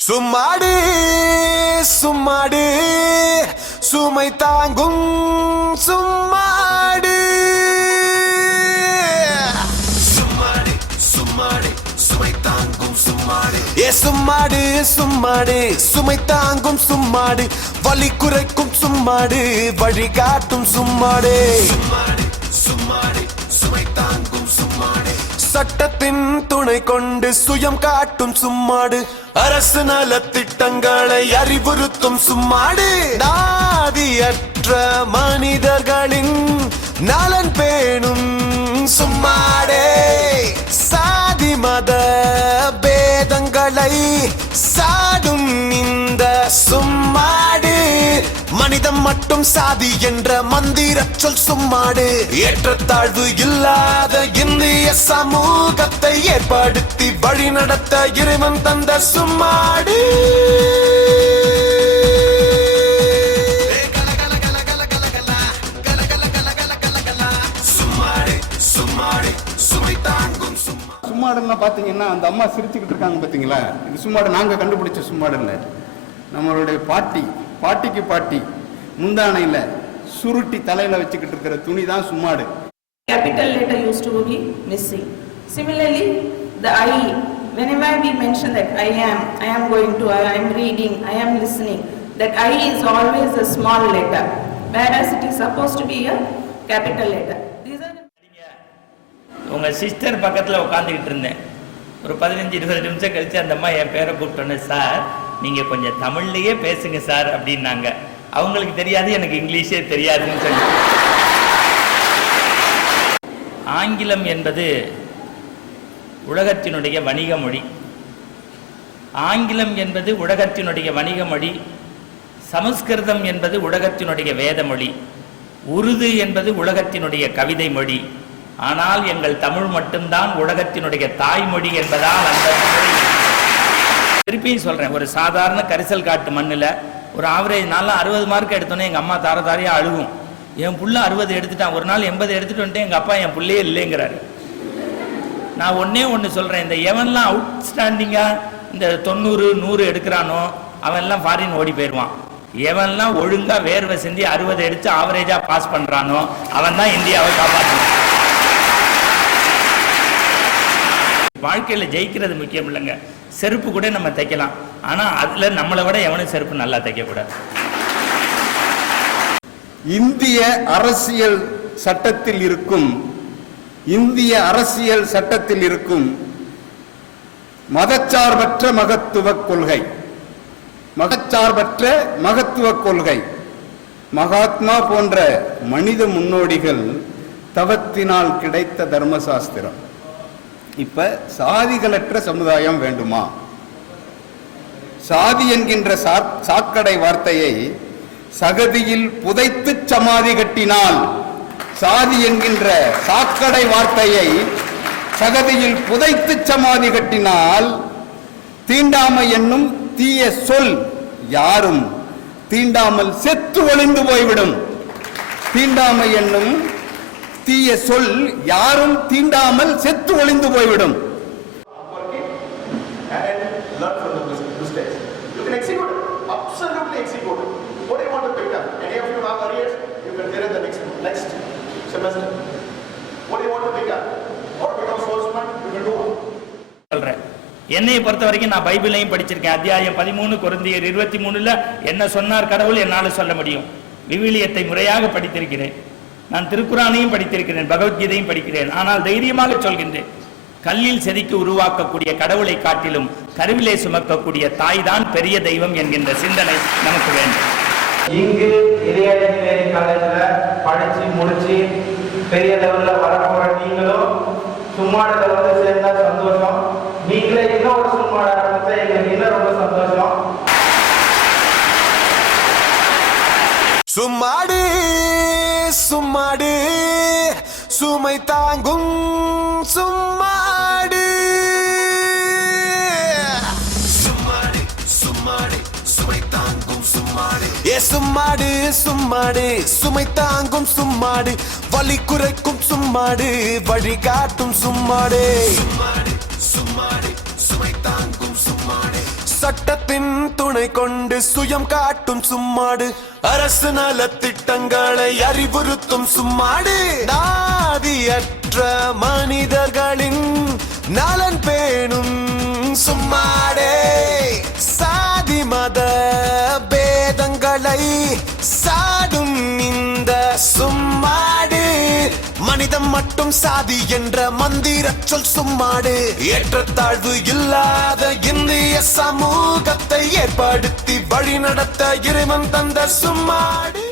சும்மாடு சும்மாடு சுமை தாங்கும் சும்மாடு. சும்மாடு சும்மாடு சுமை தாங்கும் சும்மாடு. ஏ சும்மாடு சும்மாடு சுமை தாங்கும் சும்மாடு. வலி குறைக்கும் சும்மாடு வழிகாட்டும் சும்மாடு. சும்மாடு சும்மாடு சுமை தாங்கும் சட்டத்தின் துணை கொண்டு சுயம் காட்டும் சும்மாடு. அரசு நல திட்டங்களை அறிவுறுத்தும் சும்மாடு. நாதியற்ற மனிதர்களின் நலன் பேணும் சும்மாடே. சாதி மத பேதங்களை சாடும் இந்த சும் மனிதம் மட்டும் சாதி என்ற மந்திர சொல் சும்மாடு. ஏற்றத்தாழ்வு இல்லாத இந்திய சமூகத்தை ஏற்படுத்தி வழிநடத்த இறைவன் தந்த சும்மாடு. சும்மாடு பார்த்தீங்கன்னா அந்த அம்மா சிரிச்சுக்கிட்டு இருக்காங்க பார்த்தீங்களா இது சும்மாடு நாங்கள் கண்டுபிடிச்ச சும்மாடு இல்லை நம்மளுடைய பாட்டி பாட்டிக்கு பாட்டி. முந்தானையில் சுருட்டி தலையில் வச்சுக்கிட்டு இருக்கிற துணி தான் சும்மாடு Capital letter used to be missing. Similarly, the I, whenever we mention that I am, I am going to, I am reading, I am listening, that I is always a small letter, whereas it is supposed to be a capital letter. These are the உங்கள் sister பக்கத்தில் உட்காந்துக்கிட்டு இருந்தேன் ஒரு பதினஞ்சு இருபது நிமிஷம் கழிச்சு அந்த அம்மா என் பேரை கூப்பிட்டோன்னே சார் நீங்கள் கொஞ்சம் தமிழ்லையே பேசுங்க சார் அப்படின்னாங்க அவங்களுக்கு தெரியாது எனக்கு இங்கிலீஷே தெரியாதுன்னு சொல்லி. ஆங்கிலம் என்பது உலகத்தினுடைய வணிக மொழி. ஆங்கிலம் என்பது உலகத்தினுடைய வணிக மொழி. சமஸ்கிருதம் என்பது உலகத்தினுடைய வேத மொழி. உருது என்பது உலகத்தினுடைய கவிதை மொழி. ஆனால் எங்கள் தமிழ் மட்டும்தான் உலகத்தினுடைய தாய்மொழி என்பதால் அந்த திருப்பியும் சொல்றேன் ஒரு சாதாரண கரிசல் காட்டு மண்ணில் ஒரு ஆவரேஜ் நாளில் அறுபது மார்க் எடுத்தோன்னே எங்கள் அம்மா தார தாரையாக அழுகும். என் புள்ள அறுபது எடுத்துட்டான். ஒரு நாள் எண்பது எடுத்துட்டு வந்துட்டு எங்கள் அப்பா என் பிள்ளையே இல்லைங்கிறாரு. நான் ஒன்றே ஒன்று சொல்கிறேன் இந்த எவன்லாம் அவுட்ஸ்டாண்டிங்காக இந்த தொண்ணூறு நூறு எடுக்கிறானோ அவன்லாம் ஃபாரின் ஓடி போயிடுவான் எவன்லாம் ஒழுங்காக வேர்வை செஞ்சு அறுபது எடுத்து ஆவரேஜாக பாஸ் பண்ணுறானோ அவன் தான் இந்தியாவை காப்பாற்றுவான் வாழ்க்கையில் ஜெயிக்கிறது முக்கியம் இல்லைங்க. செருப்பு கூட நம்ம தைக்கலாம். ஆனால் அதில் நம்மளை விட எவனும் செருப்பு நல்லா தைக்கக்கூடாது இந்திய அரசியல் சட்டத்தில் இருக்கும் இந்திய அரசியல் சட்டத்தில் இருக்கும் மதச்சார்பற்ற மகத்துவ கொள்கை மதச்சார்பற்ற மகத்துவ கொள்கை மகாத்மா போன்ற மனித முன்னோடிகள் தவத்தினால் கிடைத்த தர்மசாஸ்திரம். இப்ப சாதிகளற்ற சமுதாயம் வேண்டுமா? சாதி என்கின்ற சா- சாக்கடை வார்த்தையை சகதியில் புதைத்து சமாதி கட்டினால் சாதி என்கின்ற சாக்கடை வார்த்தையை சகதியில் புதைத்து சமாதி கட்டினால் தீண்டாமை என்னும் தீய சொல் யாரும் தீண்டாமல் செத்து ஒளிந்து போய்விடும். தீண்டாமை என்னும் தீய சொல் யாரும் தீண்டாமல் செத்து ஒளிந்து போய்விடும் and learn from the mis- mistakes. You can execute it, absolutely execute it. What do you want to pick up? Any of you have arrears? You can get it the next next semester. What do you want to? Or become sportsman? You can do it. என்னையை பொறுத்த வரைக்கும் நான் பைபிளையும் படிச்சிருக்கேன் அத்தியாயம் பதிமூணு குருந்தியர் இருபத்தி மூணுல என்ன சொன்னார் கடவுள் என்னால் சொல்ல முடியும் விவிலியத்தை முறையாக படித்திருக்கிறேன் நான் திருக்குறானையும் படித்திருக்கிறேன் பகவத்கீதையும் படிக்கிறேன் ஆனால் தைரியமாக சொல்கின்றேன் கல்லில் செதுக்கி உருவாக்கக்கூடிய கடவுளை காட்டிலும் கருவிலே சுமக்கக்கூடிய தாய் தான் பெரிய தெய்வம் என்கின்ற சிந்தனை நமக்கு வேண்டும் இங்கு இதய இன்ஜினியரிங் காலேஜில் படித்து முடித்து பெரிய லெவலில் வரப்போகிற நீங்களும் சும்மாடத்தில் வந்து சேர்ந்தா சந்தோஷம். நீங்களே இன்னும் ஒரு சும்மாட ஆரம்பித்தா எங்களுக்கு இன்னும் ரொம்ப சந்தோஷம். சும்மாடு சும்மாடு சுமை தாங்கும் சும்மா சும்மாடு சும்மாடு. சுமை தாங்கும் சும்மாடு. வலி குறைக்கும் சும்மாடு. வழிகாட்டும் சும்மாடு. சும்மாடு சும்மாடு. சுமை தாங்கும் சும்மாடு. சட்டத்தின் துணை கொண்டு சுயம் காட்டும் சும்மாடு. அரசு நல திட்டங்களை அறிவுறுத்தும் சும்மாடு. நாதியற்ற மனிதர்களின் நலன் பேணும் சும்மாடே மனிதம் சாதி என்ற மந்திர சொல் சும்மாடு. ஏற்றத்தாழ்வு இல்லாத இந்திய சமூகத்தை ஏற்படுத்தி வழி நடத்த இறைவன் தந்த சும்மாடு.